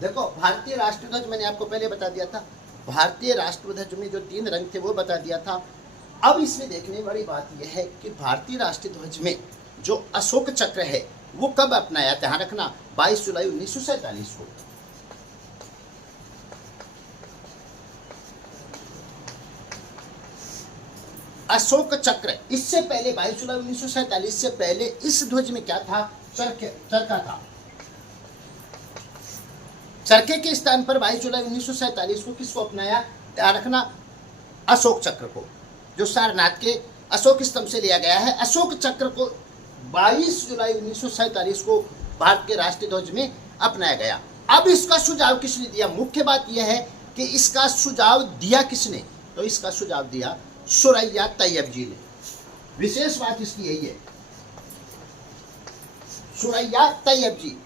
देखो भारतीय राष्ट्रध्वज मैंने आपको पहले बता दिया था, भारतीय राष्ट्रध्वज में जो 3 रंग थे वो बता दिया था। अब इसमें देखने वाली बात यह है कि भारतीय राष्ट्रीय ध्वज में जो अशोक चक्र है वो कब अपनाया, ध्यान रखना 22 जुलाई 1947 को। अशोक चक्र, इससे पहले 22 जुलाई 1947 से पहले इस ध्वज में क्या था, चरखा था। चरखे के स्थान पर 22 जुलाई 1947 को किसको अपनाया, ध्यान रखना अशोक चक्र को, जो सारनाथ के अशोक स्तंभ से लिया गया है। अशोक चक्र को 22 जुलाई 1947 को भारत के राष्ट्रीय ध्वज में अपनाया गया। अब इसका सुझाव किसने दिया, मुख्य बात यह है कि इसका सुझाव दिया किसने, तो इसका सुझाव दिया सुरैया तैयब जी ने। विशेष बात इसकी यही है, सुरैया तैयब जी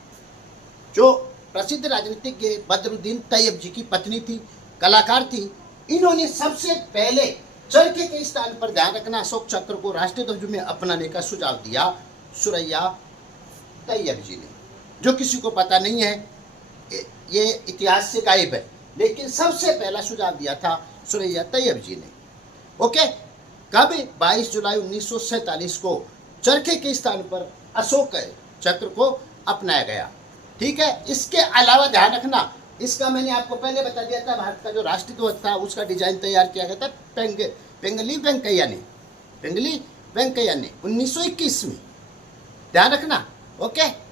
जो प्रसिद्ध राजनीतिज्ञ बदरुद्दीन तैयब जी की पत्नी थी, कलाकार थी, इन्होंने सबसे पहले चरखे के स्थान पर, ध्यान रखना अशोक चक्र को राष्ट्रीय ध्वज में अपनाने का सुझाव दिया सुरैया तैयब जी ने। जो किसी को पता नहीं है, ये इतिहास से गायब है, लेकिन सबसे पहला सुझाव दिया था सुरैया तैयब जी ने। ओके, कब 22 जुलाई 1947 को चरखे के स्थान पर अशोक चक्र को अपनाया गया। ठीक है, इसके अलावा ध्यान रखना, इसका मैंने आपको पहले बता दिया था, भारत का जो राष्ट्रीय ध्वज था उसका डिजाइन तैयार किया गया था पिंगली वेंकैया ने 1921 में, ध्यान रखना। ओके।